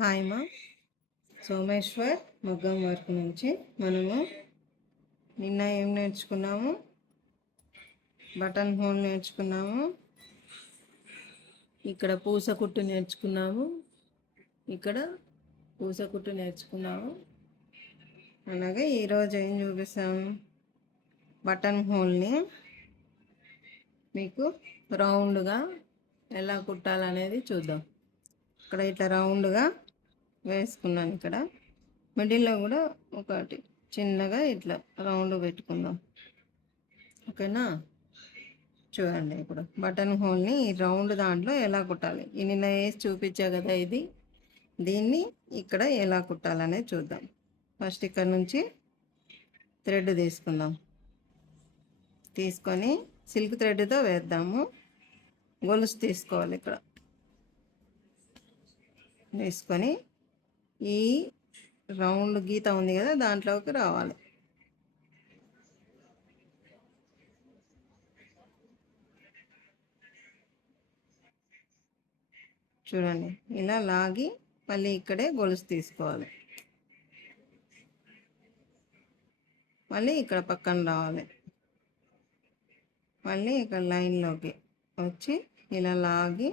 Hi మా సోమేశ్వర్ మగ్గం work నుంచి మనము నిన్న ఏం నేర్చుకున్నాము? బటన్ హోల్ నేర్చుకున్నాము, ఇక్కడ పూసకుట్టు నేర్చుకున్నాము, ఇక్కడ పూసకుట్టు నేర్చుకున్నాము. అలాగే ఈరోజు ఏం చూపిస్తాము? బటన్ హోల్ని మీకు రౌండ్గా ఎలా కుట్టాలనేది చూద్దాం. ఇక్కడ ఇట్లా రౌండ్గా వేసుకున్నాను. ఇక్కడ మిడిల్లో కూడా ఒకటి చిన్నగా ఇట్లా రౌండ్ పెట్టుకుందాం. ఓకేనా? చూడండి, ఇప్పుడు బటన్ హోల్ని ఈ రౌండ్ దాంట్లో ఎలా కుట్టాలి. నిన్న వేసి చూపించా కదా, దీన్ని ఇక్కడ ఎలా కుట్టాలనేది చూద్దాం. ఫస్ట్ ఇక్కడ నుంచి థ్రెడ్ తీసుకుందాం. తీసుకొని సిల్క్ థ్రెడ్తో వేద్దాము. గొలుసు తీసుకోవాలి. ఇక్కడ తీసుకొని ఈ రౌండ్ గీత ఉంది కదా, దాంట్లోకి రావాలి. చూడండి, ఇలా లాగి మళ్ళీ ఇక్కడే గొలుసు తీసుకోవాలి. మళ్ళీ ఇక్కడ పక్కన రావాలి. మళ్ళీ ఇక్కడ లైన్లోకి వచ్చి ఇలా లాగి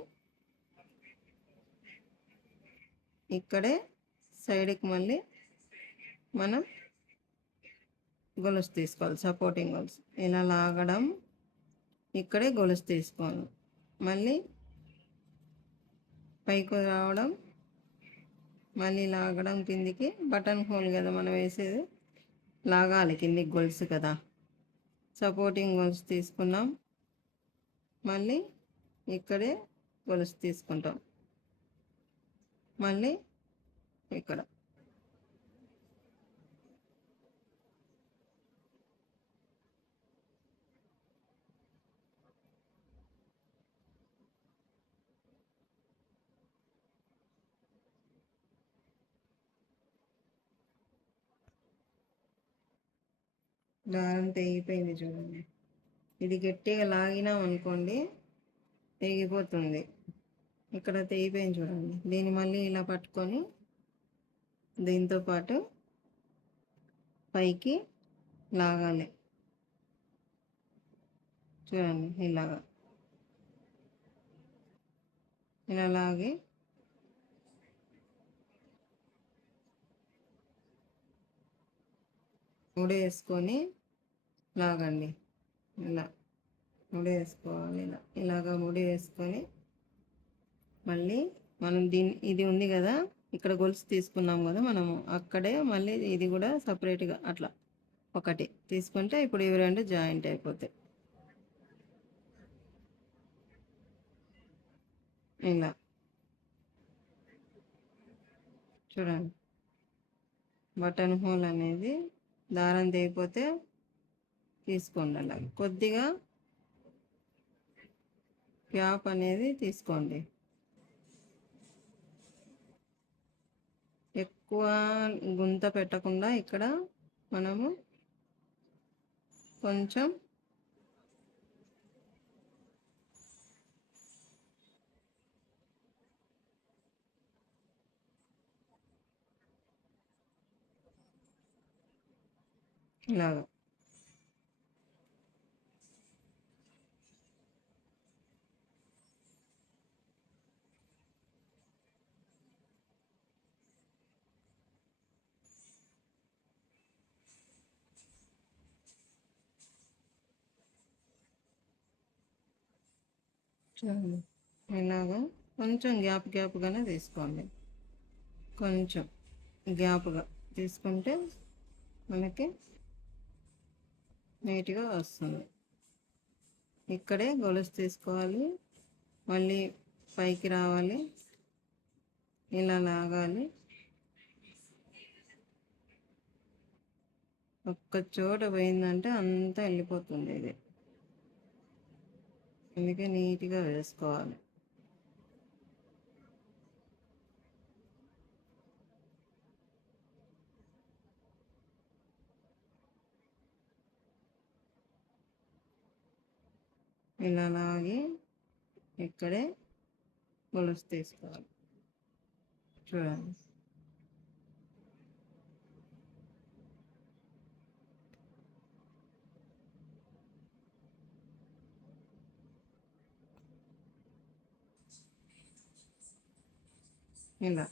ఇక్కడే సైడ్కి మళ్ళీ మనం గొలుసు తీసుకోవాలి. సపోర్టింగ్ గొలుసు ఇలా లాగడం, ఇక్కడే గొలుసు తీసుకోవాలి. మళ్ళీ పైకి రావడం, మళ్ళీ లాగడం కిందికి. బటన్ హోల్ కదా మనం వేసేది, లాగాలి కిందికి గొలుసు కదా. సపోర్టింగ్ గొలుసు తీసుకున్నాం, మళ్ళీ ఇక్కడే గొలుసు తీసుకుంటాం. మళ్ళీ ఇక్కడ దారం తెగిపోయింది. చూడండి, ఇది గట్టిగా లాగినాం అనుకోండి తెగిపోతుంది. ఇక్కడ తెగిపోయింది చూడండి. దీన్ని మళ్ళీ ఇలా పట్టుకొని దీంతో పాటు పైకి లాగాలి. చూడండి, ఇలాగా ఇలా లాగి ముడి వేసుకొని లాగండి. ఇలా ముడి వేసుకోవాలి. ఇలాగా ముడి వేసుకొని మళ్ళీ మనం ఇది ఉంది కదా, ఇక్కడ గొలుసు తీసుకున్నాం కదా మనము, అక్కడే మళ్ళీ ఇది కూడా సపరేట్గా అట్లా ఒకటి తీసుకుంటే ఇప్పుడు ఇవి రెండు జాయింట్ అయిపోతాయి. ఇలా చూడండి, బటన్ హోల్ అనేది దారం తెగిపోతే తీసుకోండి. అలా కొద్దిగా గ్యాప్ అనేది తీసుకోండి. ఎక్కువ గుంత పెట్టకుండా ఇక్కడ మనము కొంచెం ఇలాగా చూడండి, ఇలాగా కొంచెం గ్యాప్గానే తీసుకోండి. కొంచెం గ్యాప్గా తీసుకుంటే మనకి నీట్గా వస్తుంది. ఇక్కడే గొలుసు తీసుకోవాలి, మళ్ళీ పైకి రావాలి, ఇలా లాగాలి. ఒక్క చోట పోయిందంటే అంతా వెళ్ళిపోతుంది. ఇది అందుకే నీట్గా వేసుకోవాలి. ఇలా లాగి ఇక్కడే గొలుసు తీసుకోవాలి. చూడండి. ఇలా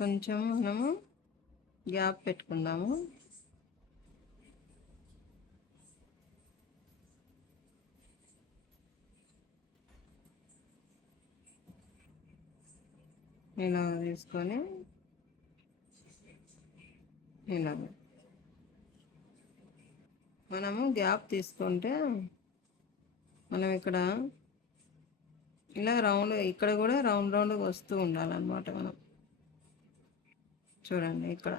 కొంచెం మనము గ్యాప్ పెట్టుకుందాము. ఇలా తీసుకొని ఇలా మనము గ్యాప్ తీసుకుంటే మనం ఇక్కడ ఇలా రౌండ్, ఇక్కడ కూడా రౌండ్ రౌండ్గా వస్తూ ఉండాలన్నమాట. మనం చూడండి, ఇక్కడ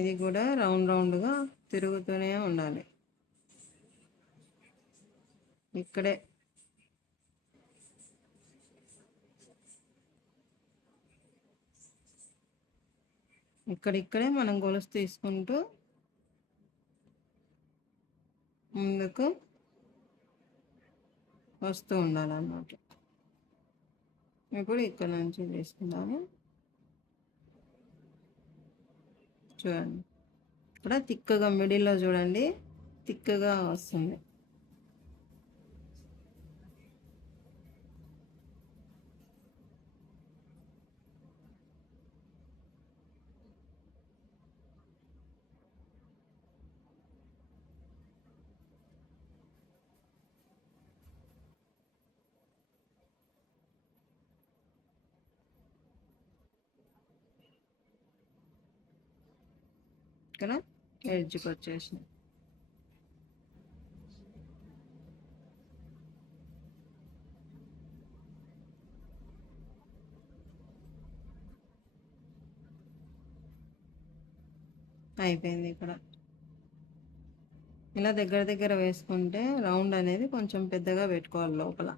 ఇది కూడా రౌండ్ రౌండ్గా తిరుగుతూనే ఉండాలి. ఇక్కడే ఇక్కడిక్కడే మనం గొలుసు తీసుకుంటూ ముందుకు వస్తూ ఉండాలన్నమాట. ఇప్పుడు ఇక్కడ నుంచి తీసుకుందాము. చూడండి, ఇక్కడ తిక్కగా మిడిల్లో చూడండి, తిక్కగా వస్తుంది. ఇక్కడ ఎడ్జ్కి వచ్చేసి అయిపోయింది. ఇక్కడ ఇలా దగ్గర దగ్గర వేసుకుంటే రౌండ్ అనేది కొంచెం పెద్దగా పెట్టుకోవాలి లోపల.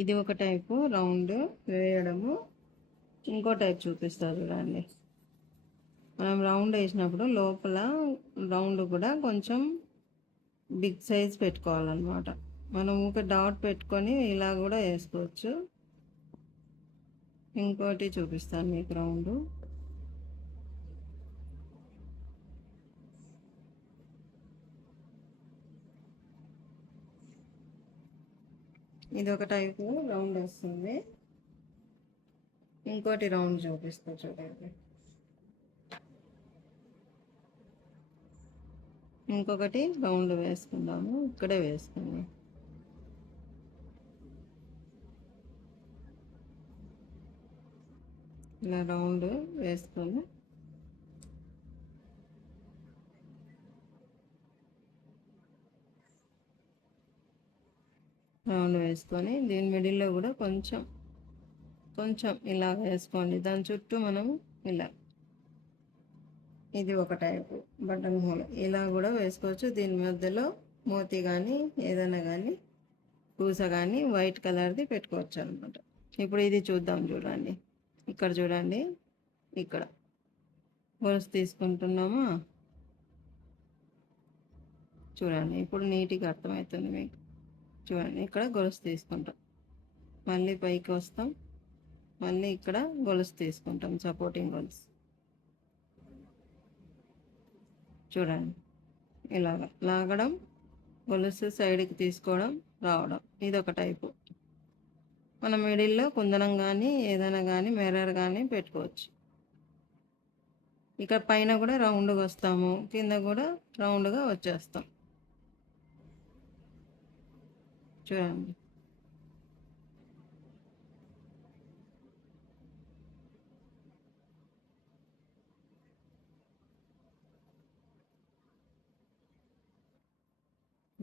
ఇది ఒక టైపు రౌండ్ వేయడము. ఇంకో టైప్ చూపిస్తారు చూడండి. మనం రౌండ్ వేసినప్పుడు లోపల రౌండ్ కూడా కొంచెం బిగ్ సైజ్ పెట్టుకోవాలన్నమాట. మనం ఒక డాట్ పెట్టుకొని ఇలా కూడా వేసుకోవచ్చు. ఇంకోటి చూపిస్తాను మీకు రౌండ్. ఇది ఒక టైపు రౌండ్ వస్తుంది. ఇంకోటి రౌండ్ చూపిస్తా చూడండి. ఇంకొకటి రౌండ్ వేసుకుందాము. ఇక్కడే వేసుకుందాం. ఇలా రౌండ్ వేసుకొని దీని మిడిల్లో కూడా కొంచెం కొంచెం ఇలా వేసుకోండి. దాని చుట్టూ మనం ఇలా, ఇది ఒక టైపు బటన్ హోల్ ఇలా కూడా వేసుకోవచ్చు. దీని మధ్యలో మోతీ కానీ ఏదైనా కానీ పూస కానీ వైట్ కలర్ది పెట్టుకోవచ్చు అనమాట. ఇప్పుడు ఇది చూద్దాం. చూడండి, ఇక్కడ చూడండి, ఇక్కడ గొలుసు తీసుకుంటున్నామా? చూడండి, ఇప్పుడు నీట్గా అర్థమవుతుంది మీకు. చూడండి, ఇక్కడ గొలుసు తీసుకుంటాం, మళ్ళీ పైకి వస్తాం, మళ్ళీ ఇక్కడ గొలుసు తీసుకుంటాం, సపోర్టింగ్ గొలుసు. చూడండి, ఇలాగ లాగడం, గొలుసు సైడ్కి తీసుకోవడం, రావడం, ఇది ఒక టైపు. మనం మిడిల్లో కుందనం కానీ ఏదైనా కానీ మిర్రర్ కానీ పెట్టుకోవచ్చు. ఇక్కడ పైన కూడా రౌండ్గా వస్తాము, కింద కూడా రౌండ్గా వచ్చేస్తాం. చూడండి,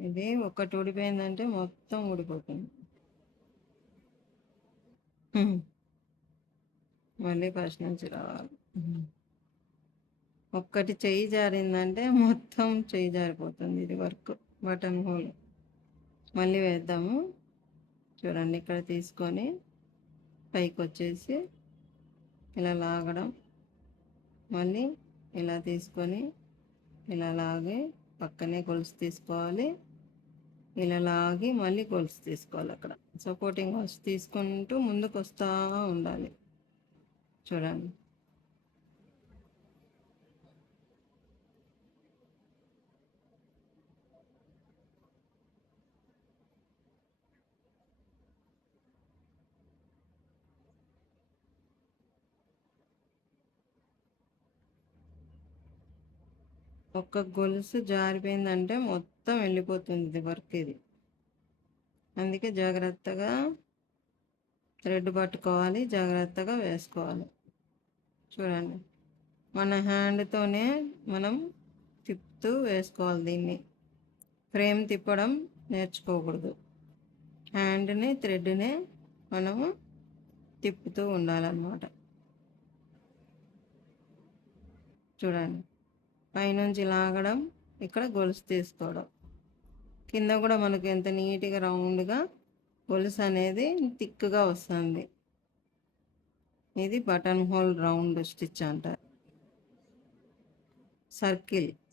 ఇది ఒక్కటి ఊడిపోయిందంటే మొత్తం ఊడిపోతుంది. మళ్ళీ ఫస్ట్ నుంచి రావాలి. ఒక్కటి చెయ్యి జారిందంటే మొత్తం చెయ్యి జారిపోతుంది. ఇది వర్క్ బటన్ హోల్. మళ్ళీ వేద్దాము. చూడండి, ఇక్కడ తీసుకొని పైకి వచ్చేసి ఇలా లాగడం, మళ్ళీ ఇలా తీసుకొని ఇలా లాగి పక్కనే గొలుసు తీసుకోవాలి. ఇలా లాగి మళ్ళీ గొలుసు తీసుకోవాలి. అక్కడ సపోర్టింగ్ గొలుసు తీసుకుంటూ ముందుకు వస్తూ ఉండాలి. చూడండి, ఒక్క గొలుసు జారిపోయిందంటే మొత్తం వెళ్ళిపోతుంది ఇది వర్క్. ఇది అందుకే జాగ్రత్తగా థ్రెడ్ పట్టుకోవాలి, జాగ్రత్తగా వేసుకోవాలి. చూడండి, మన హ్యాండ్తోనే మనం తిప్పుతూ వేసుకోవాలి. దీన్ని ఫ్రేమ్ తిప్పడం నేర్చుకోకూడదు. హ్యాండ్ని థ్రెడ్ని మనము తిప్పుతూ ఉండాలన్నమాట. చూడండి, పైనుంచి లాగడం, ఇక్కడ గొలుసు తీసుకోవడం, కింద కూడా మనకు ఎంత నీట్గా రౌండ్గా గొలుసు అనేది థిక్గా వస్తుంది. ఇది బటన్ హోల్ రౌండ్ స్టిచ్ అంటారు.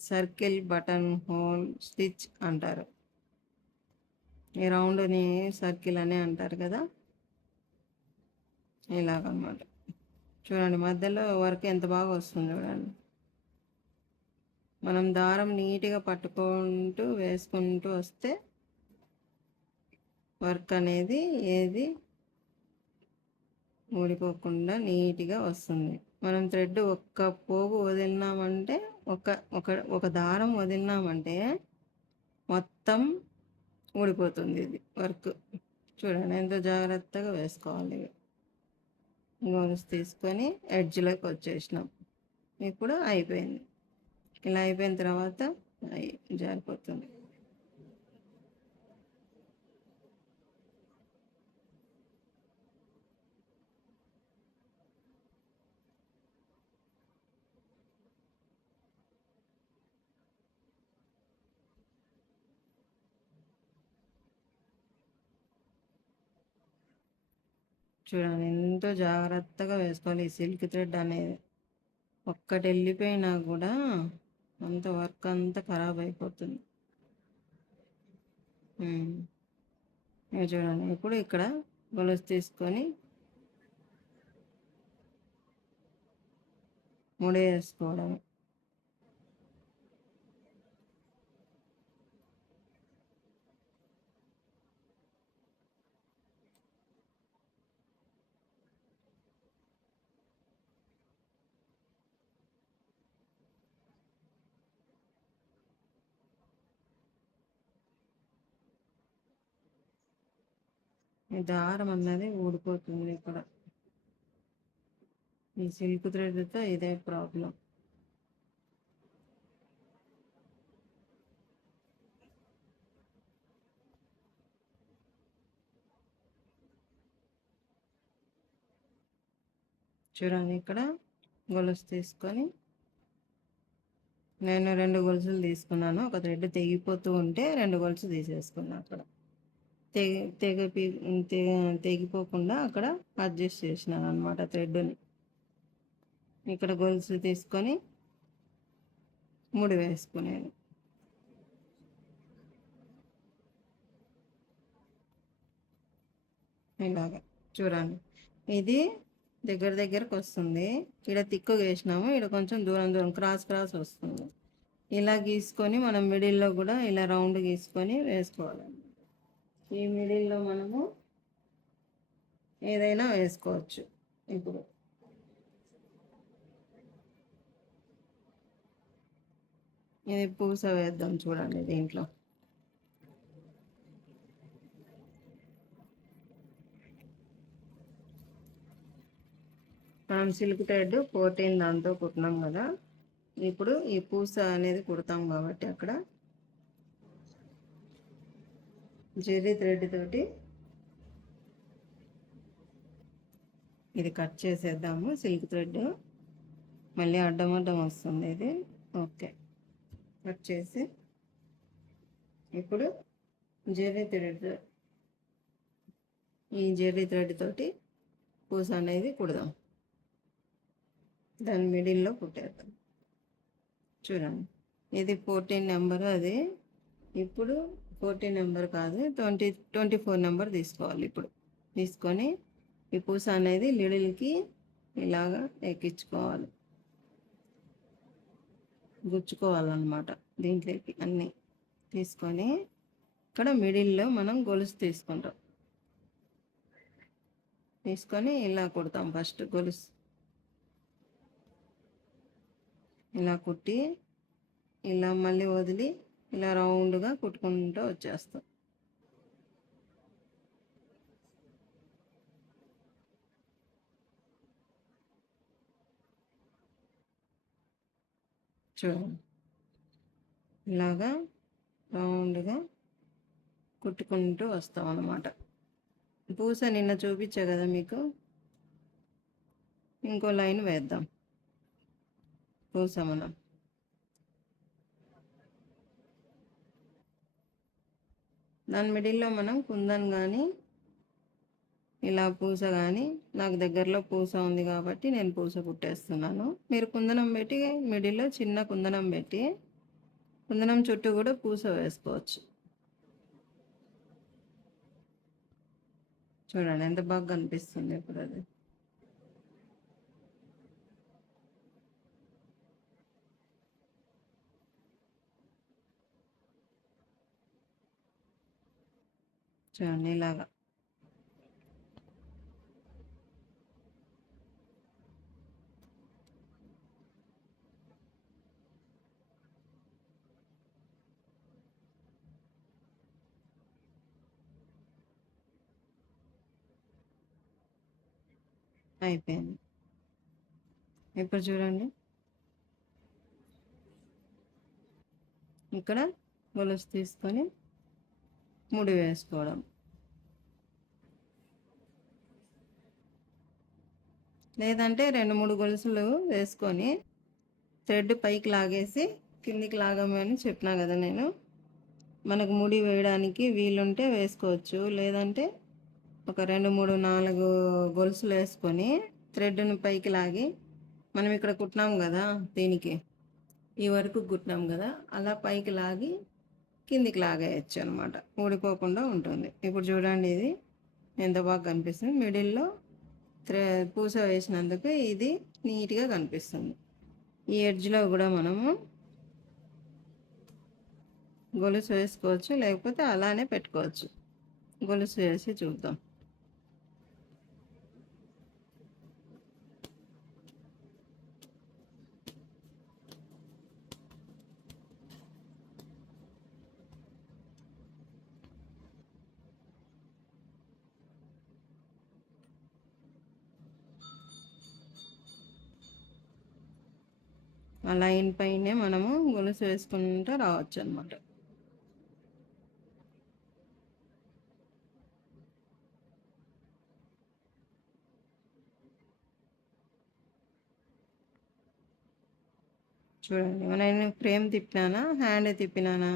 సర్కిల్ బటన్ హోల్ స్టిచ్ అంటారు. ఈ రౌండ్ని సర్కిల్ అనే అంటారు కదా, ఇలాగనమాట. చూడండి, మధ్యలో వర్క్ ఎంత బాగా వస్తుంది చూడండి. మనం దారం నీట్గా పట్టుకుంటూ వేసుకుంటూ వస్తే వర్క్ అనేది ఏది ఊడిపోకుండా నీట్గా వస్తుంది. మనం థ్రెడ్ ఒక్క పోగు వదిలినామంటే, ఒక ఒక ఒక దారం వదిలినామంటే మొత్తం ఊడిపోతుంది ఇది వర్క్. చూడండి, ఎంతో జాగ్రత్తగా వేసుకోవాలి. గొలుసు తీసుకొని ఎడ్జ్లోకి వచ్చేసినాం. ఇప్పుడు అయిపోయింది. ఇలా అయిపోయిన తర్వాత జారిపోతుంది. చూడండి, ఎంతో జాగ్రత్తగా వేసుకోవాలి. ఈ సిల్క్ థ్రెడ్ అనేది ఒక్కటి వెళ్ళిపోయినా కూడా అంత వర్క్ అంతా ఖరాబ్ అయిపోతుంది. చూడండి, ఇప్పుడు ఇక్కడ గొలుసు తీసుకొని ముడేసుకోవడం. ఈ దారం అన్నది ఊడిపోతుంది. ఇక్కడ ఈ సిల్క్ థ్రెడ్తో ఇదే ప్రాబ్లం. చూడండి, ఇక్కడ గొలుసు తీసుకొని నేను 2 గొలుసులు తీసుకున్నాను. ఒక థ్రెడ్ తెగిపోతూ ఉంటే 2 గొలుసు తీసేసుకున్నాను. అక్కడ తెగిపోకుండా అక్కడ అడ్జస్ట్ చేసినాను అనమాట థ్రెడ్ని. ఇక్కడ గొలుసు తీసుకొని ముడి వేసుకునేది. ఇలాగా చూడండి, ఇది దగ్గరకు వస్తుంది. ఇక్కడ తిక్కుగా వేసినాము, ఇక్కడ కొంచెం దూరం క్రాస్ వస్తుంది. ఇలా గీసుకొని మనం మిడిల్లో కూడా ఇలా రౌండ్ గీసుకొని వేసుకోవాలి. ఈ మిడిల్లో మనము ఏదైనా వేసుకోవచ్చు. ఇప్పుడు ఇది పూస వేద్దాం. చూడండి, దీంట్లో మనం సిల్క్ థ్రెడ్ 14 దాంతో కుట్టినాం కదా, ఇప్పుడు ఈ పూస అనేది కుడతాం కాబట్టి అక్కడ జెర్రీ థ్రెడ్ తోటి ఇది కట్ చేసేద్దాము. సిల్క్ థ్రెడ్ మళ్ళీ అడ్డం అడ్డం వస్తుంది ఇది. ఓకే, కట్ చేసి ఇప్పుడు జెర్రీ థ్రెడ్, ఈ జెర్రీ థ్రెడ్ తోటి పూస అనేది కుడదాం. దాని మిడిల్లో కుట్టేద్దాం. చూడండి, ఇది 14 నెంబర్, అది ఇప్పుడు 14 నెంబర్ కాదు, 24 నెంబర్ తీసుకోవాలి. ఇప్పుడు తీసుకొని ఈ పూస అనేది లిడిల్కి ఇలాగా ఎక్కించుకోవాలి, గుచ్చుకోవాలన్నమాట. దీంట్లోకి అన్నీ తీసుకొని ఇక్కడ మిడిల్లో మనం గొలుసు తీసుకుంటాం. తీసుకొని ఇలా కుడతాం. ఫస్ట్ గొలుసు ఇలా కుట్టి ఇలా మళ్ళీ వదిలి ఇలా రౌండ్గా కుట్టుకుంటూ వచ్చేస్తాం. చూడండి, ఇలాగా రౌండ్గా కుట్టుకుంటూ వస్తాం అన్నమాట. పూస నిన్న చూపించా కదా మీకు, ఇంకో లైన్ వేద్దాం. పూస మనం దాని మిడిల్లో మనం కుందన్ కానీ ఇలా పూస కానీ, నాకు దగ్గరలో పూస ఉంది కాబట్టి నేను పూస కుట్టేస్తున్నాను. మీరు కుందనం పెట్టి మిడిల్లో చిన్న కుందనం పెట్టి కుందనం చుట్టూ కూడా పూస వేసుకోవచ్చు. చూడండి ఎంత బాగా కనిపిస్తుంది ఇప్పుడు అది. చూడండి ఇలాగా. అయిపోయింది. ఇప్పుడు చూడండి, ఇక్కడ గొలుసు తీసుకొని ముడి వేసుకోవడం. లేదంటే 2-3 గొలుసులు వేసుకొని థ్రెడ్ పైకి లాగేసి కిందికి లాగమని చెప్పినా కదా నేను. మనకు ముడి వేయడానికి వీలుంటే వేసుకోవచ్చు, లేదంటే ఒక 2-3-4 గొలుసులు వేసుకొని థ్రెడ్ని పైకి లాగి, మనం ఇక్కడ కుట్టినాం కదా, దీనికి ఈ వరకు కుట్టినాం కదా, అలా పైకి లాగి కిందికి లాగేయచ్చు అనమాట, ఊడిపోకుండా ఉంటుంది. ఇప్పుడు చూడండి, ఇది ఎంత బాగా కనిపిస్తుంది. మిడిల్లో పూస వేసినందుకు ఇది నీట్గా కనిపిస్తుంది. ఈ ఎడ్జ్లో కూడా మనము గొలుసు వేసుకోవచ్చు, లేకపోతే అలానే పెట్టుకోవచ్చు. గొలుసు వేసి చూద్దాం. ఆ లైన్ పైనే మనము గొలుసు వేసుకుంటూ రావచ్చు అనమాట. చూడండి, నేను ఫ్రేమ్ తిప్పినానా, హ్యాండ్ తిప్పినానా,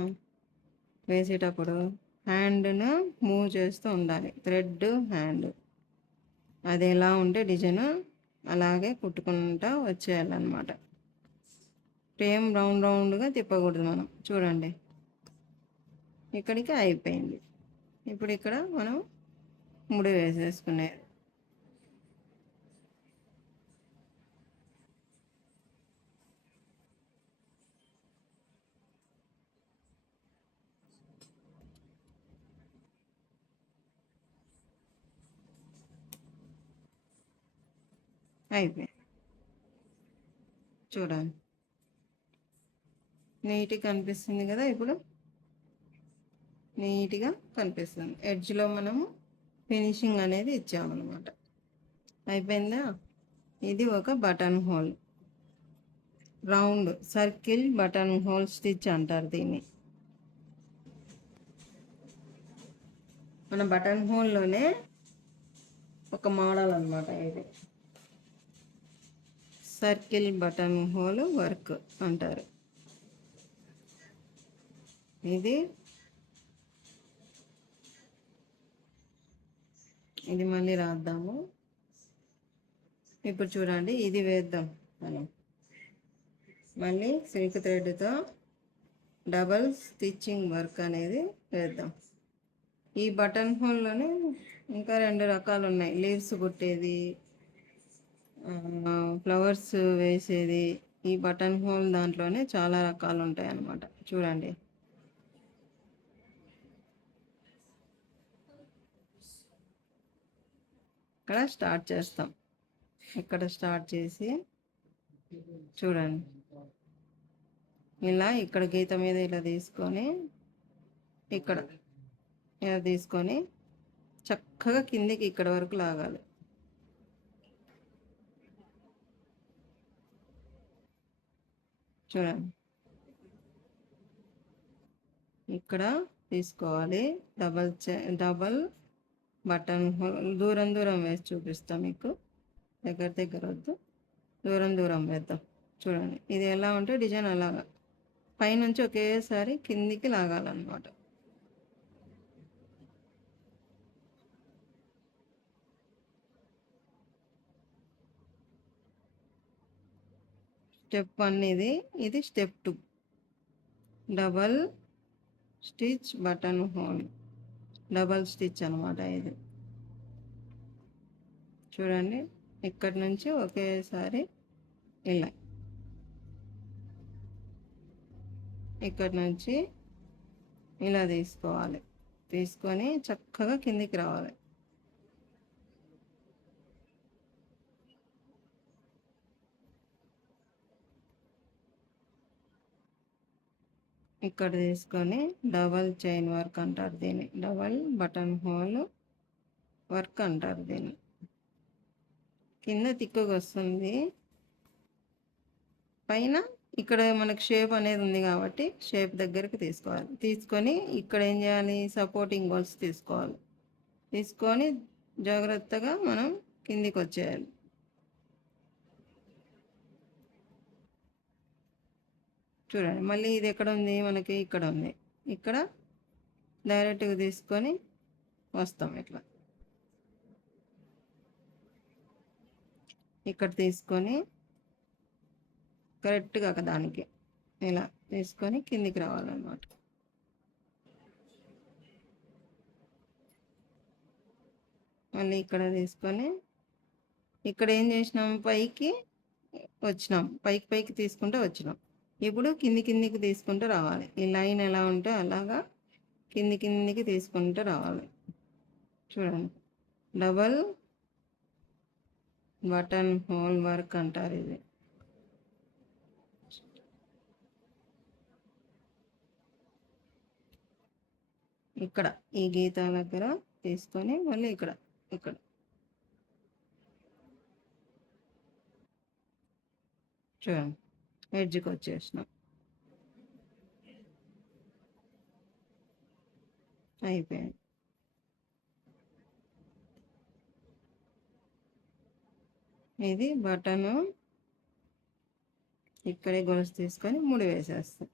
వేసేటప్పుడు హ్యాండ్ను మూవ్ చేస్తూ ఉండాలి. థ్రెడ్ హ్యాండ్ అది ఎలా ఉంటే డిజైన్ అలాగే కుట్టుకుంటూ వచ్చేయాలన్నమాట. ఫ్రేమ్ రౌండ్గా తిప్పకూడదు మనం. చూడండి, ఇక్కడికి అయిపోయింది. ఇప్పుడు ఇక్కడ మనం ముడి వేసేసుకునేది. అయిపోయింది. చూడండి, నీట్గా కనిపిస్తుంది కదా. ఇప్పుడు నీట్గా కనిపిస్తుంది. ఎడ్జ్లో మనము ఫినిషింగ్ అనేది ఇచ్చామన్నమాట. అయిపోయిందా. ఇది ఒక button whole, round circle button whole stitch అంటారు దీన్ని. మన బటన్ హోల్లోనే ఒక మోడల్ అనమాట ఇది. సర్కిల్ బటన్ హోల్ వర్క్ అంటారు. ఇది మళ్ళీ రాద్దాము. ఇప్పుడు చూడండి, ఇది వేద్దాం. మనం మళ్ళీ సిల్క్ థ్రెడ్తో డబల్ స్టిచ్చింగ్ వర్క్ అనేది వేద్దాం. ఈ బటన్ హోల్లోనే ఇంకా 2 రకాలు ఉన్నాయి. లీవ్స్ కుట్టేది, ఫ్లవర్స్ వేసేది. ఈ బటన్ హోల్ దాంట్లోనే చాలా రకాలు ఉంటాయి అన్నమాట. చూడండి, ఇక్కడ స్టార్ట్ చేస్తాం. ఇక్కడ స్టార్ట్ చేసి చూడండి, ఇలా ఇక్కడ గీత మీద ఇలా తీసుకొని ఇక్కడ ఇలా తీసుకొని చక్కగా కిందికి ఇక్కడ వరకు లాగాలి. చూడండి, ఇక్కడ తీసుకోవాలి. డబల్ బటన్ హోల్ దూరం దూరం వేసి చూపిస్తాం మీకు. దగ్గర వద్దు, దూరం వేద్దాం. చూడండి, ఇది ఎలా ఉంటే డిజైన్ అలాగా పైనుంచి ఒకేసారి కిందికి లాగాలన్నమాట. స్టెప్ 1 ఇది step 2. Double stitch button whole, double stitch అనమాట ఇది. చూడండి, ఇక్కడి నుంచి ఒకేసారి ఇలా, ఇక్కడి నుంచి ఇలా తీసుకోవాలి. తీసుకొని చక్కగా కిందికి రావాలి. ఇక్కడ తీసుకొని డబల్ చైన్ వర్క్ అంటారు దీన్ని. డబల్ బటన్ హోల్ వర్క్ అంటారు దీన్ని. కింద తిక్కుగా వస్తుంది, పైన ఇక్కడ మనకు షేప్ అనేది ఉంది కాబట్టి షేప్ దగ్గరికి తీసుకోవాలి. తీసుకొని ఇక్కడ ఏం చేయాలి, సపోర్టింగ్ గోల్స్ తీసుకోవాలి. తీసుకొని జాగ్రత్తగా మనం కిందికి వచ్చేయాలి. చూడండి, మళ్ళీ ఇది ఎక్కడ ఉంది, మనకి ఇక్కడ ఉంది. ఇక్కడ డైరెక్ట్గా తీసుకొని వస్తాం. ఇట్లా ఇక్కడ తీసుకొని కరెక్ట్గా దానికి ఇలా తీసుకొని కిందికి రావాలన్నమాట. మళ్ళీ ఇక్కడ తీసుకొని ఇక్కడ ఏం చేసినాం, పైకి వచ్చినాం, పైకి తీసుకుంటూ వచ్చినాం. ఇప్పుడు కిందికి తీసుకుంటూ రావాలి. ఈ లైన్ ఎలా ఉంటే అలాగా కిందికి తీసుకుంటూ రావాలి. చూడండి, డబల్ బటన్ హోల్ వర్క్ అంటారు ఇది. ఇక్కడ ఈ గీత దగ్గర తీసుకొని మళ్ళీ ఇక్కడ చూడండి, ఎడ్జ్కి వచ్చేసినాం. అయిపోయింది. ఇది బటను ఇక్కడే గొలుసు తీసుకొని ముడి వేసేస్తాం.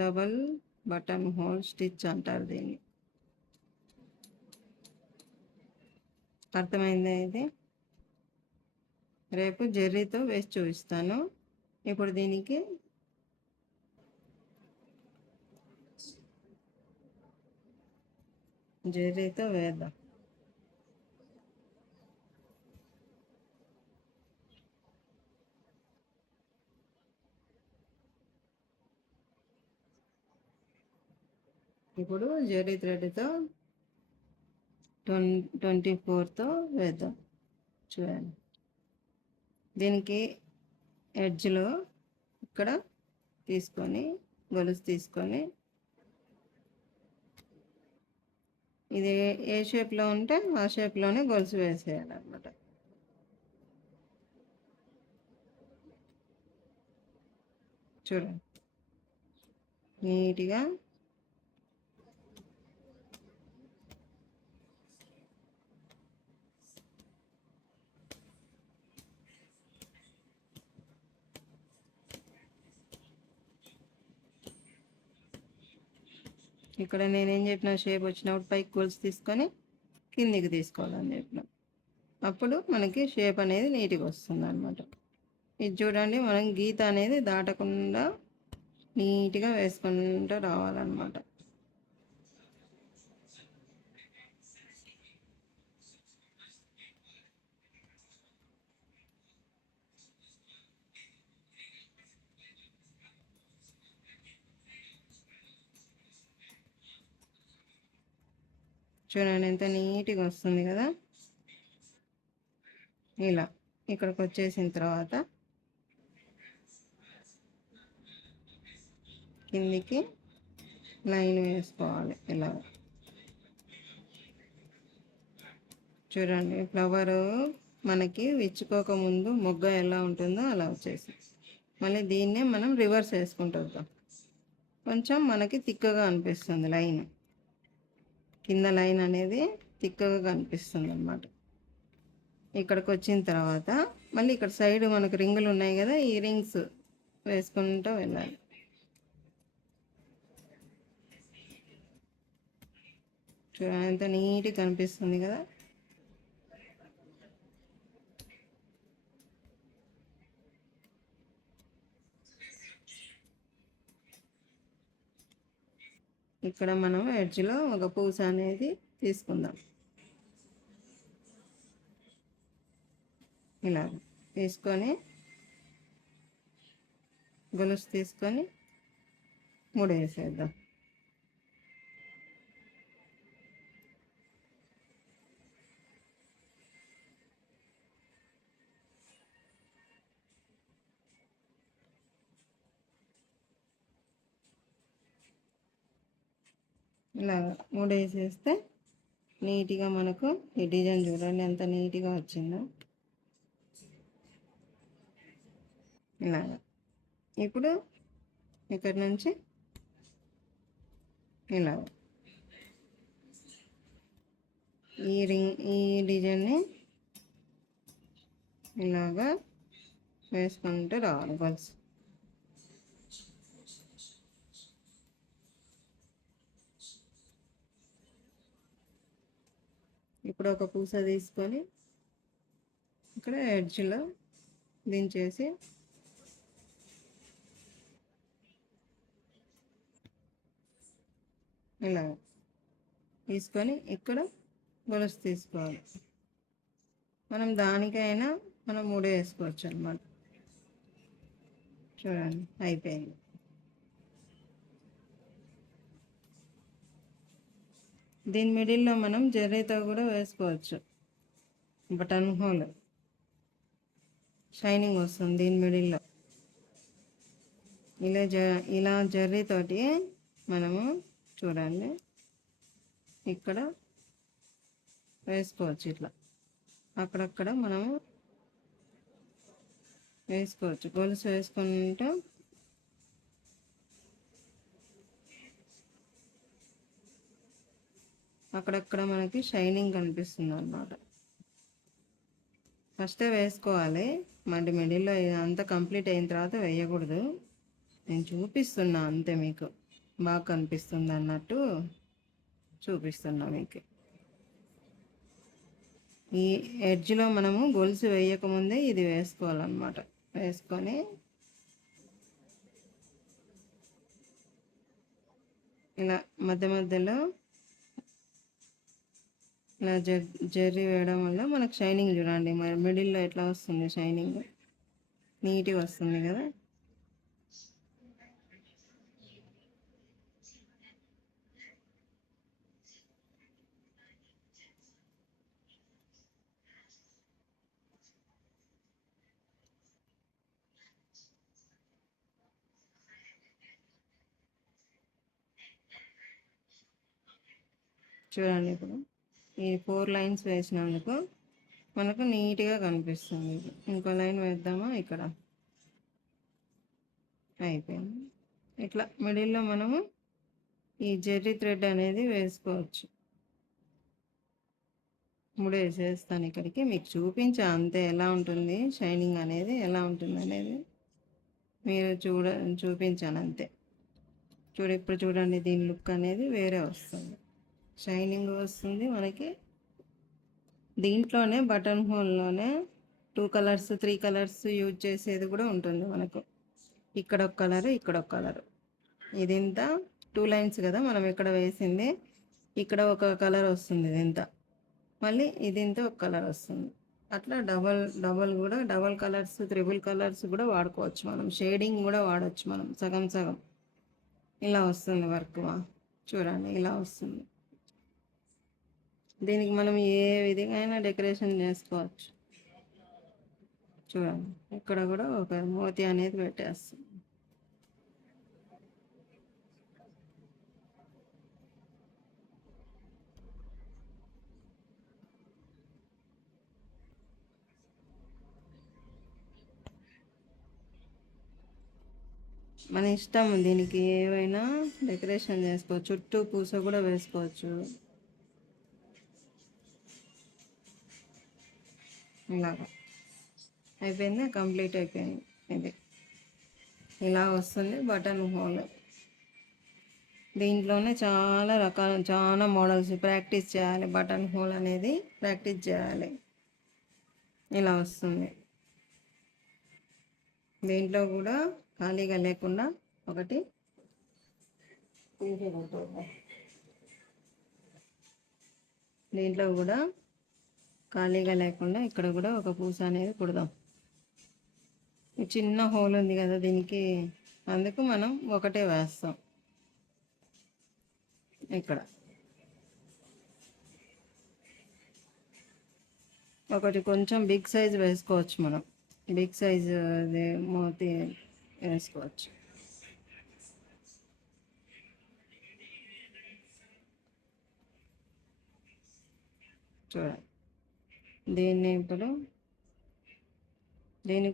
డబల్ బటన్ హోల్ స్టిచ్ అంటారు దీన్ని. అర్థమైందా? ఇది రేపు జెర్రీతో వేసి చూపిస్తాను. ఇప్పుడు దీనికి జెర్రీతో వేద్దాం. ఇప్పుడు జెర్రీ థ్రెడ్తో 24తో వేద్దాం. చూడండి, దీనికి ఎడ్జ్లో ఇక్కడ తీసుకొని గొలుసు తీసుకొని ఇది ఏ షేప్లో ఉంటే ఆ షేప్లోనే గొలుసు వేసేయాలన్నమాట. చూడండి, నీట్గా ఇక్కడ నేనేం చెప్పిన, షేప్ వచ్చినప్పుడు పైకి గొలుసు తీసుకొని కిందికి తీసుకోవాలని చెప్పిన, అప్పుడు మనకి షేప్ అనేది నీట్గా వస్తుంది అనమాట. ఇది చూడండి, మనం గీత అనేది దాటకుండా నీట్గా వేసుకుంటూ రావాలన్నమాట. చూడండి ఎంత నీట్గా వస్తుంది కదా. ఇలా ఇక్కడికి వచ్చేసిన తర్వాత కిందికి లైన్ వేసుకోవాలి. ఇలా చూడండి, ఫ్లవరు మనకి విచ్చుకోకముందు మొగ్గ ఎలా ఉంటుందో అలా వచ్చేసి, మళ్ళీ దీన్నే మనం రివర్స్ వేసుకుంటూ వద్దాం. కొంచెం మనకి తిక్కగా అనిపిస్తుంది లైన్, కింద లైన్ అనేది తిక్కగా కనిపిస్తుంది అన్నమాట. ఇక్కడికి వచ్చిన తర్వాత మళ్ళీ ఇక్కడ సైడ్ మనకు రింగులు ఉన్నాయి కదా, ఈ రింగ్స్ వేసుకుంటూ వెళ్ళాలి. చూడండి ఎంత నీట్గా కనిపిస్తుంది కదా. ఇక్కడ మనం ఎడ్జ్లో ఒక పూస అనేది తీసుకుందాం. ఇలా తీసుకొని గొలుసు తీసుకొని ముడేసేద్దాం. ఇలా ముడేసేస్తే నీట్గా మనకు ఈ డిజైన్ చూడండి ఎంత నీట్గా వచ్చిందో. ఇలాగా ఇప్పుడు ఇక్కడ నుంచి ఇలా ఈ డిజైన్ని ఇలాగా వేసుకుంటూ రావాలి గొలుసు. ఇప్పుడు ఒక పూస తీసుకొని ఇక్కడ ఎడ్జ్లో దించేసి ఇలా తీసుకొని ఇక్కడ గొలుసు తీసుకోవాలి. మనం దానికైనా మనం ముడి వేసుకోవచ్చు అన్నమాట. చూడండి అయిపోయింది. దీని మిడిల్లో మనం జరీతో కూడా వేసుకోవచ్చు. బటన్ హోల్ షైనింగ్ వస్తుంది దీని మిడిల్లో. ఇలా జరీతోటి మనము చూడండి ఇక్కడ వేసుకోవచ్చు. ఇట్లా అక్కడక్కడ మనము వేసుకోవచ్చు. గొలుసు వేసుకుంటే అక్కడక్కడ మనకి షైనింగ్ కనిపిస్తుంది అన్నమాట. ఫస్టే వేసుకోవాలి, మళ్ళీ మిడిల్లో అంతా కంప్లీట్ అయిన తర్వాత వేయకూడదు. నేను చూపిస్తున్నా అంతే, మీకు బాగా కనిపిస్తుంది అన్నట్టు చూపిస్తున్నా మీకు. ఈ ఎడ్జ్లో మనము గొలుసు వేయకముందే ఇది వేసుకోవాలన్నమాట. వేసుకొని ఇలా మధ్య మధ్యలో ఇలా జర్రీ వేయడం వల్ల మనకు షైనింగ్ చూడండి, మరి మిడిల్లో ఎట్లా వస్తుంది షైనింగ్, నీట్గా వస్తుంది కదా. చూడండి ఇప్పుడు ఈ 4 లైన్స్ వేసినందుకు మనకు నీట్గా కనిపిస్తుంది. ఇంకో లైన్ వేద్దామా, ఇక్కడ అయిపోయింది. ఇట్లా మిడిల్లో మనము ఈ జెర్రీ థ్రెడ్ అనేది వేసుకోవచ్చు. వేసేస్తాను ఇక్కడికి, మీకు చూపించా అంతే ఎలా ఉంటుంది షైనింగ్ అనేది, ఎలా ఉంటుంది అనేది మీరు చూపించాను అంతే. ఇప్పుడు చూడండి, దీని లుక్ అనేది వేరే వస్తుంది, షైనింగ్ వస్తుంది మనకి. దీంట్లోనే బటన్ హోల్లోనే 2 కలర్స్ 3 కలర్స్ యూజ్ చేసేది కూడా ఉంటుంది మనకు. ఇక్కడ ఒక కలర్, ఇక్కడ ఒక కలర్. ఇది ఇంత 2 లైన్స్ కదా మనం ఇక్కడ వేసింది, ఇక్కడ ఒక కలర్ వస్తుంది ఇది ఇంత, మళ్ళీ ఇది ఇంత ఒక కలర్ వస్తుంది. అట్లా డబల్ కూడా, డబల్ కలర్స్, త్రిబుల్ కలర్స్ కూడా వాడుకోవచ్చు మనం. షేడింగ్ కూడా వాడచ్చు మనం, సగం సగం. ఇలా వస్తుంది వర్క్. చూడండి ఇలా వస్తుంది. దీనికి మనం ఏ విధంగా డెకరేషన్ చేసుకోవచ్చు. చూడండి ఇక్కడ కూడా ఒక మోతి అనేది పెట్టేస్తుంది. మన ఇష్టం, దీనికి ఏవైనా డెకరేషన్ చేసుకోవచ్చు. చుట్టూ పూస కూడా వేసుకోవచ్చు. ఇలాగా అయిపోయింది, కంప్లీట్ అయిపోయింది. ఇది ఇలా వస్తుంది బటన్ హోల్. దీంట్లోనే చాలా రకాల, చాలా మోడల్స్ ప్రాక్టీస్ చేయాలి. బటన్ హోల్ అనేది ప్రాక్టీస్ చేయాలి. ఇలా వస్తుంది. దీంట్లో కూడా ఖాళీగా లేకుండా ఒకటి దీంట్లో కూడా ఖాళీగా లేకుండా ఇక్కడ కూడా ఒక పూస అనేది కుడదాం. చిన్న హోల్ ఉంది కదా దీనికి, అందుకు మనం ఒకటే వేస్తాం. ఇక్కడ ఒకటి కొంచెం బిగ్ సైజ్ వేసుకోవచ్చు మనం. బిగ్ సైజ్ మోతి వేసుకోవచ్చు. చూడండి, దీన్ని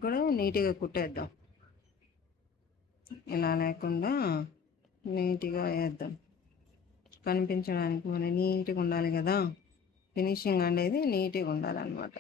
కూడా నీట్గా కుట్టేద్దాం. ఇలా లేకుండా నీట్గా వేద్దాం, కనిపించడానికి మన నీట్గా ఉండాలి కదా. ఫినిషింగ్ అనేది నీట్గా ఉండాలన్నమాట.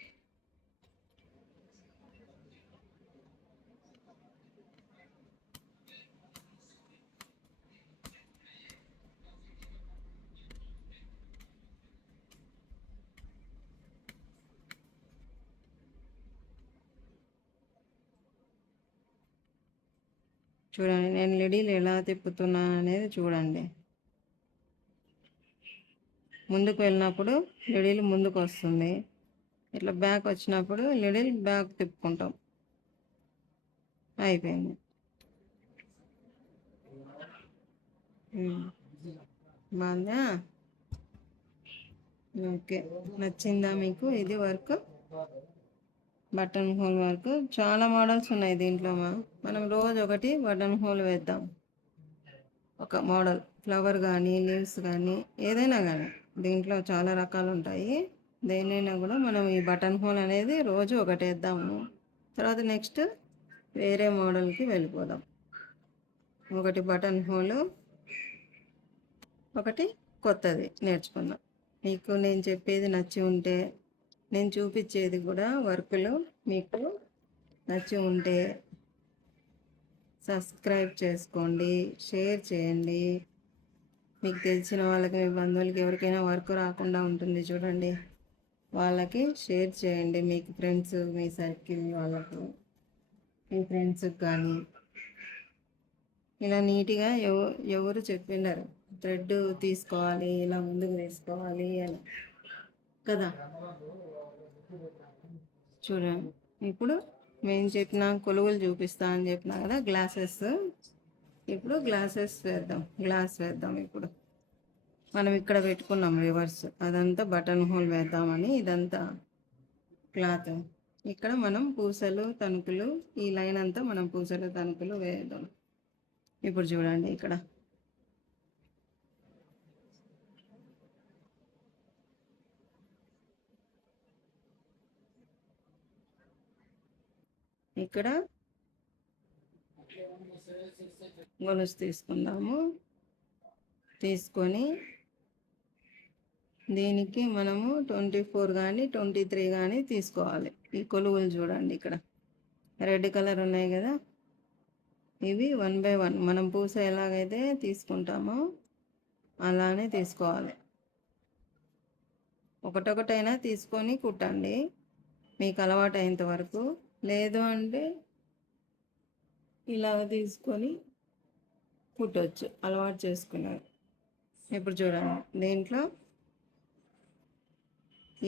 చూడండి నేను లిడీలు ఎలా తిప్పుతున్నాను అనేది చూడండి. ముందుకు వెళ్ళినప్పుడు లిడీలు ముందుకు వస్తుంది, ఇట్లా బ్యాక్ వచ్చినప్పుడు లిడిల్ బ్యాక్ తిప్పుకుంటాం. అయిపోయింది. బాగుందా? ఓకే, నచ్చిందా మీకు ఇది వర్క్? బటన్ హోల్ వర్క్ చాలా మోడల్స్ ఉన్నాయి దీంట్లో. మనం రోజు ఒకటి బటన్ హోల్ వేద్దాం. ఒక మోడల్ ఫ్లవర్ కానీ, లీవ్స్ కానీ, ఏదైనా కానీ దీంట్లో చాలా రకాలు ఉంటాయి. దేనైనా కూడా మనం ఈ బటన్ హోల్ అనేది రోజు ఒకటి వేద్దాము. తర్వాత నెక్స్ట్ వేరే మోడల్కి వెళ్ళిపోదాం. ఒకటి బటన్ హోల్, ఒకటి కొత్తది నేర్చుకుందాం. మీకు నేను చెప్పేది నచ్చి ఉంటే, నేను చూపించేది కూడా వర్కులు మీకు నచ్చి ఉంటే సబ్స్క్రైబ్ చేసుకోండి, షేర్ చేయండి. మీకు తెలిసిన వాళ్ళకి, మీ బంధువులకి ఎవరికైనా వర్క్ రాకుండా ఉంటుంది చూడండి, వాళ్ళకి షేర్ చేయండి. మీకు ఫ్రెండ్స్, మీ సర్కిల్ వాళ్ళకు, మీ ఫ్రెండ్స్కి కానీ. ఇలా నీట్గా ఎవరు చెప్పిండారు థ్రెడ్ తీసుకోవాలి, ఇలా ముందుకు వేసుకోవాలి అని కదా. చూడండి, ఇప్పుడు మేము చెప్పిన కొలువులు చూపిస్తా అని చెప్పినా కదా, గ్లాసెస్. ఇప్పుడు గ్లాసెస్ వేద్దాం, గ్లాస్ వేద్దాం. ఇప్పుడు మనం ఇక్కడ పెట్టుకున్నాం రివర్స్, అదంతా బటన్ హోల్ వేద్దామని. ఇదంతా క్లాత్. ఇక్కడ మనం పూసలు, తణుకులు, ఈ లైన్ అంతా మనం పూసలు, తణుకులు వేద్దాం. ఇప్పుడు చూడండి, ఇక్కడ గొలుసు తీసుకుందాము. తీసుకొని దీనికి మనము 24 కానీ 23 కానీ తీసుకోవాలి. ఈ కొలువులు చూడండి, ఇక్కడ రెడ్ కలర్ ఉన్నాయి కదా, ఇవి 1 బై 1 మనం పూస ఎలాగైతే తీసుకుంటామో అలానే తీసుకోవాలి. ఒకటొకటైనా తీసుకొని కుట్టండి మీకు అలవాటు అయ్యేంత వరకు. లేదు అంటే ఇలా తీసుకొని కుట్టవచ్చు అలవాటు చేసుకున్నారు. ఇప్పుడు చూడండి దీంట్లో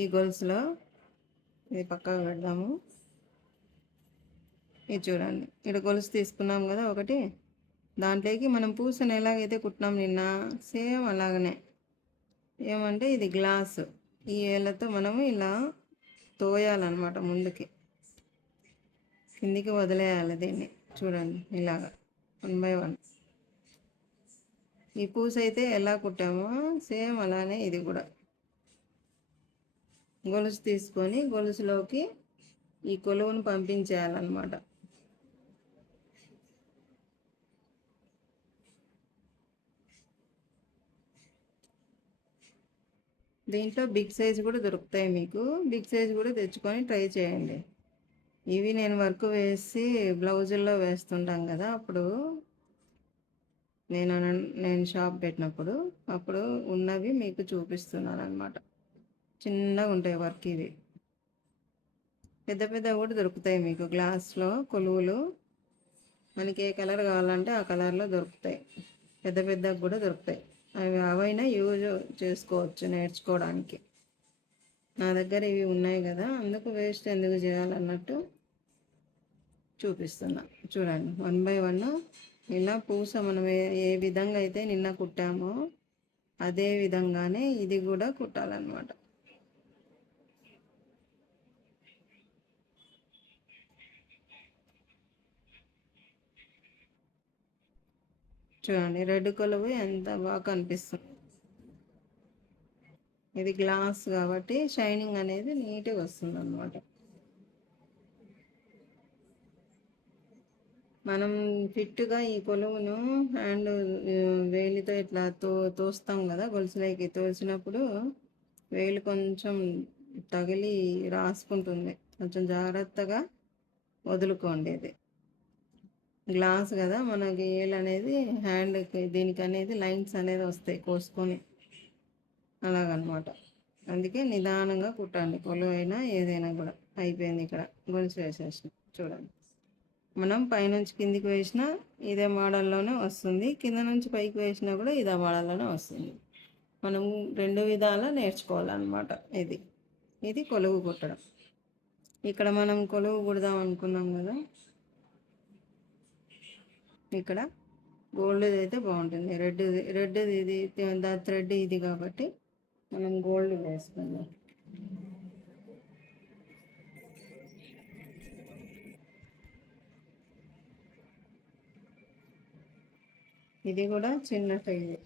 ఈ గొలుసులో ఇది పక్కకు పెడదాము. ఇది చూడండి ఇక్కడ గొలుసు తీసుకున్నాం కదా ఒకటి, దాంట్లోకి మనం పూసను ఎలాగైతే కుట్టినాం నిన్న సేమ్ అలాగనే. ఏమంటే ఇది గ్లాసు, ఈ ఏళ్ళతో మనము ఇలా తోయాలన్నమాట, ముందుకి కిందికి వదిలేయాలి దీన్ని. చూడండి ఇలాగా 1 బై 1. ఈ పూస అయితే ఎలా కుట్టామో సేమ్ అలానే ఇది కూడా. గొలుసు తీసుకొని గొలుసులోకి ఈ కొలువును పంపించేయాలన్నమాట. దీంట్లో బిగ్ సైజ్ కూడా దొరుకుతాయి మీకు. బిగ్ సైజ్ కూడా తెచ్చుకొని ట్రై చేయండి. ఇవి నేను వర్క్ వేసి బ్లౌజుల్లో వేస్తుంటాం కదా, అప్పుడు నేను షాప్ పెట్టినప్పుడు అప్పుడు ఉన్నవి మీకు చూపిస్తున్నాను అనమాట. చిన్నగా ఉంటాయి వర్క్. ఇవి పెద్ద పెద్ద కూడా దొరుకుతాయి మీకు గ్లాస్లో కొలువులు. మనకి ఏ కలర్ కావాలంటే ఆ కలర్లో దొరుకుతాయి. పెద్ద పెద్దగా కూడా దొరుకుతాయి. అవైనా యూజ్ చేసుకోవచ్చు నేర్చుకోవడానికి. నా దగ్గర ఇవి ఉన్నాయి కదా, అందుకు వేస్ట్ ఎందుకు చేయాలన్నట్టు చూపిస్తున్నా. చూడండి 1 బై 1 ఇలా పూస మనం ఏ విధంగా అయితే నిన్న కుట్టామో అదే విధంగానే ఇది కూడా కుట్టాలన్నమాట. చూడండి రెడ్ కొలువు ఎంత బాగా కనిపిస్తుంది. ఇది గ్లాస్ కాబట్టి షైనింగ్ అనేది నీట్గా వస్తుంది అన్నమాట. మనం ఫిట్గా ఈ కొలువును హ్యాండ్ వేలితో ఇట్లా తోస్తాం కదా, గొలుసులోకి తోసినప్పుడు వేలు కొంచెం తగిలి రాసుకుంటుంది. కొంచెం జాగ్రత్తగా వదులుకోండి. ఇది గ్లాస్ కదా, మనకి ఏలు అనేది హ్యాండ్కి దీనికి అనేది లైన్స్ అనేది వస్తాయి కోసుకొని, అలాగనమాట. అందుకే నిదానంగా కుట్టండి. కొలువు అయినా ఏదైనా కూడా. అయిపోయింది ఇక్కడ గొలుసు వేసేసిన. చూడండి మనం పైనుంచి కిందికి వేసినా ఇదే మోడల్లోనే వస్తుంది, కింద నుంచి పైకి వేసినా కూడా ఇదే మోడల్లోనే వస్తుంది. మనం 2 విధాలా నేర్చుకోవాలన్నమాట. ఇది కొలువు కుట్టడం. ఇక్కడ మనం కొలువు కుడదాం అనుకున్నాం కదా, ఇక్కడ గోల్డ్ అయితే బాగుంటుంది. రెడ్ ఇది థ్రెడ్ ఇది కాబట్టి మనం గోల్డ్ వేసుకుందాం. ఇది కూడా చిన్న సైజు.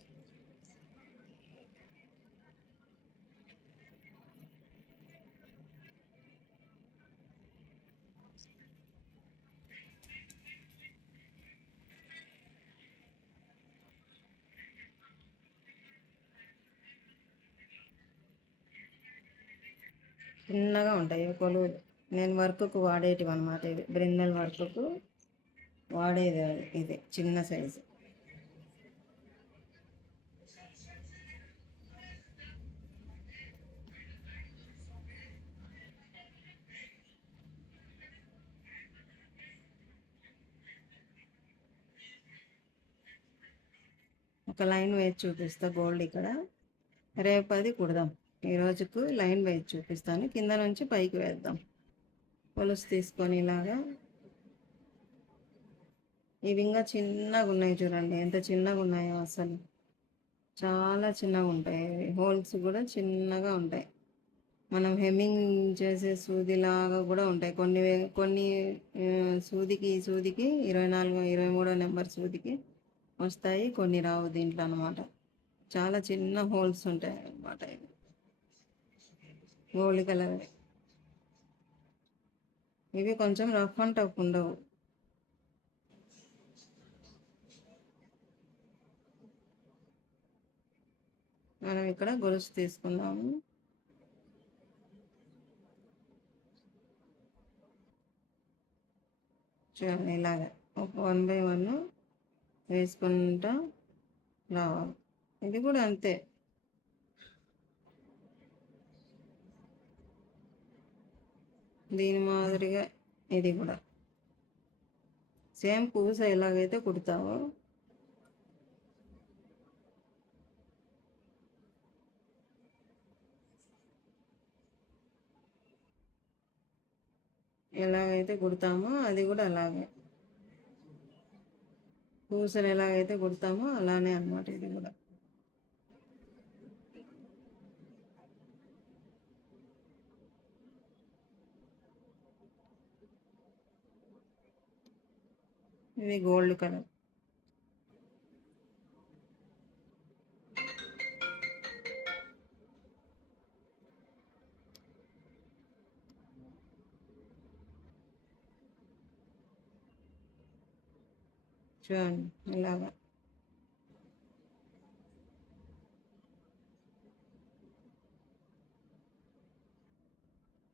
చిన్నగా ఉంటాయి కొలువులు. నేను వర్క్కు వాడేటివి అనమాట. ఇది బ్రిందల్ వర్క్కు వాడేది. ఇది చిన్న సైజు. ఒక లైన్ వేసి చూపిస్తా గోల్డ్ ఇక్కడ. రేపు అది కుడదాం. ఈ రోజుకు లైన్ వేసి చూపిస్తాను. కింద నుంచి పైకి వేద్దాం. పొలుసు తీసుకొని ఇలాగా. ఇవి ఇంకా చిన్నగా ఉన్నాయి చూడండి, ఎంత చిన్నగా ఉన్నాయో అసలు. చాలా చిన్నగా ఉంటాయి. హోల్స్ కూడా చిన్నగా ఉంటాయి. మనం హెమ్మింగ్ చేసే సూదిలాగా కూడా ఉంటాయి. కొన్ని సూదికి 24 23 నెంబర్ సూదికి వస్తాయి, కొన్ని రావు దీంట్లో అనమాట. చాలా చిన్న హోల్స్ ఉంటాయి అన్నమాట. ఇవి గోల్డ్ కలర్. ఇవి కొంచెం రఫ్ అండ్ టఫ్ ఉండవు. మనం ఇక్కడ గొలుసు తీసుకుందాము. చూడండి ఇలాగా ఒక 1 బై 1 వేసుకుంటా రావాలి. ఇది కూడా అంతే. దీని మాదిరిగా ఇది కూడా సేమ్ పూస ఎలాగైతే కుడతావో ఎలాగైతే కుడతామో అది కూడా అలాగే, పూసలు ఎలాగైతే కుడతామో అలానే అన్నమాట ఇది కూడా. ఇది గోల్డ్ కలర్. చూడండి ఇలాగా.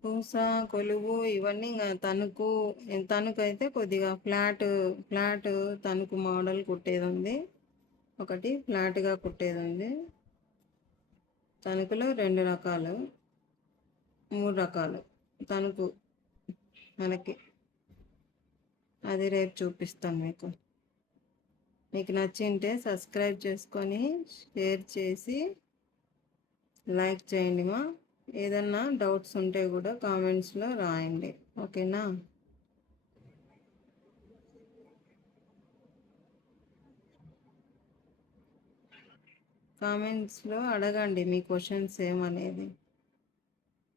పూస కొలువు ఇవన్నీ ఇంకా తణుకు అయితే కొద్దిగా ఫ్లాట్ తణుకు మోడల్ కుట్టేది ఉంది, ఒకటి ఫ్లాట్గా కుట్టేది ఉంది. తణుకులో 2 రకాలు 3 రకాలు తణుకు మనకి. అది రేపు చూపిస్తాను మీకు. మీకు నచ్చింటే సబ్స్క్రైబ్ చేసుకొని షేర్ చేసి లైక్ చేయండి మా. ఏదన్నా డౌట్స్ ఉంటే కూడా కామెంట్స్లో రాయండి, ఓకేనా? కామెంట్స్లో అడగండి మీ క్వశ్చన్స్ ఏమనేది,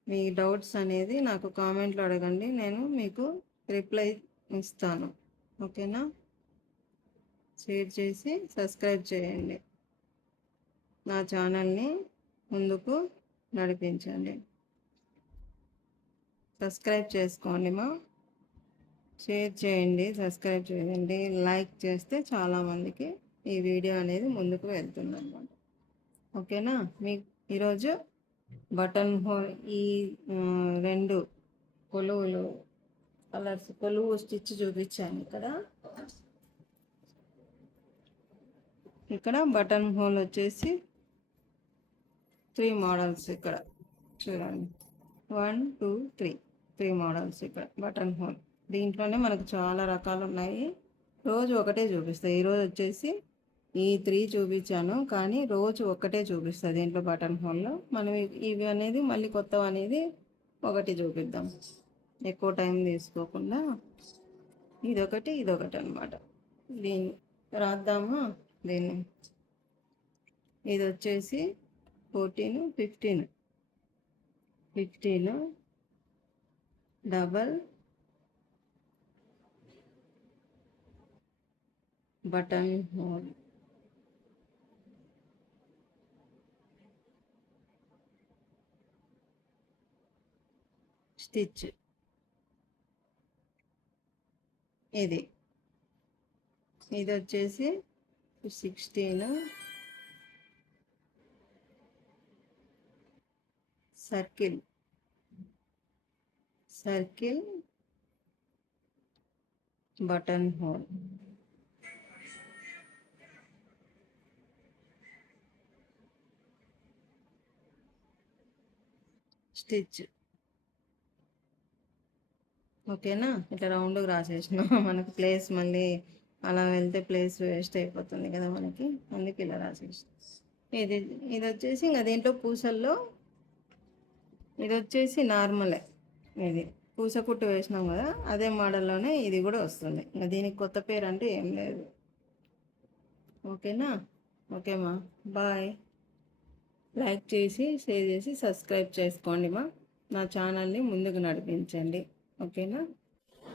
మీ డౌట్స్ అనేది నాకు కామెంట్లో అడగండి, నేను మీకు రిప్లై ఇస్తాను, ఓకేనా? షేర్ చేసి సబ్స్క్రైబ్ చేయండి, నా ఛానల్ని ముందుకు నడిపించండి. సబ్స్క్రైబ్ చేసుకోండి మా. షేర్ చేయండి, సబ్స్క్రైబ్ చేయండి, లైక్ చేస్తే చాలామందికి ఈ వీడియో అనేది ముందుకు వెళ్తుంది అన్నమాట, ఓకేనా? మీకు ఈరోజు బటన్ హోల్ ఈ 2 కొలువులు కలర్స్ కొలువు స్టిచ్ చూపించాను కదా. ఇక్కడ బటన్ హోల్ వచ్చేసి 3 మోడల్స్ ఇక్కడ చూడండి. 1 2 3 మోడల్స్ ఇక్కడ బటన్ హోల్. దీంట్లోనే మనకు చాలా రకాలు ఉన్నాయి. రోజు ఒకటే చూపిస్తాయి. ఈరోజు వచ్చేసి ఈ 3 చూపించాను, కానీ రోజు ఒక్కటే చూపిస్తుంది దీంట్లో బటన్ హోల్లో. మనం ఇవి అనేది మళ్ళీ కొత్తవి అనేది ఒకటి చూపిద్దాం, ఎక్కువ టైం తీసుకోకుండా. ఇదొకటి అనమాట. దీన్ని రాద్దామా? దీన్ని ఇది వచ్చేసి 14 15 డబల్ బటన్ హోల్. స్టిచ్ ఇది వచ్చేసి 16 సర్కిల్ బటన్ హోల్. స్టిచ్, ఓకేనా? ఇట్లా రౌండ్గా రాసేసిన మనకు ప్లేస్ మళ్ళీ అలా వెళ్తే ప్లేస్ వేస్ట్ అయిపోతుంది కదా మనకి, అందుకే ఇలా రాసేసిన. ఇది వచ్చేసి ఇంకా దీంట్లో పూసల్లో ఇది వచ్చేసి నార్మలే. ఇది పూస కుట్టు వేసినాం కదా, అదే మోడల్లోనే ఇది కూడా వస్తుంది. ఇంకా దీనికి కొత్త పేరు అంటే ఏం లేదు, ఓకేనా? ఓకేమా, బాయ్. లైక్ చేసి షేర్ చేసి సబ్స్క్రైబ్ చేసుకోండి మా. నా ఛానల్ని ముందుకు నడిపించండి, ఓకేనా?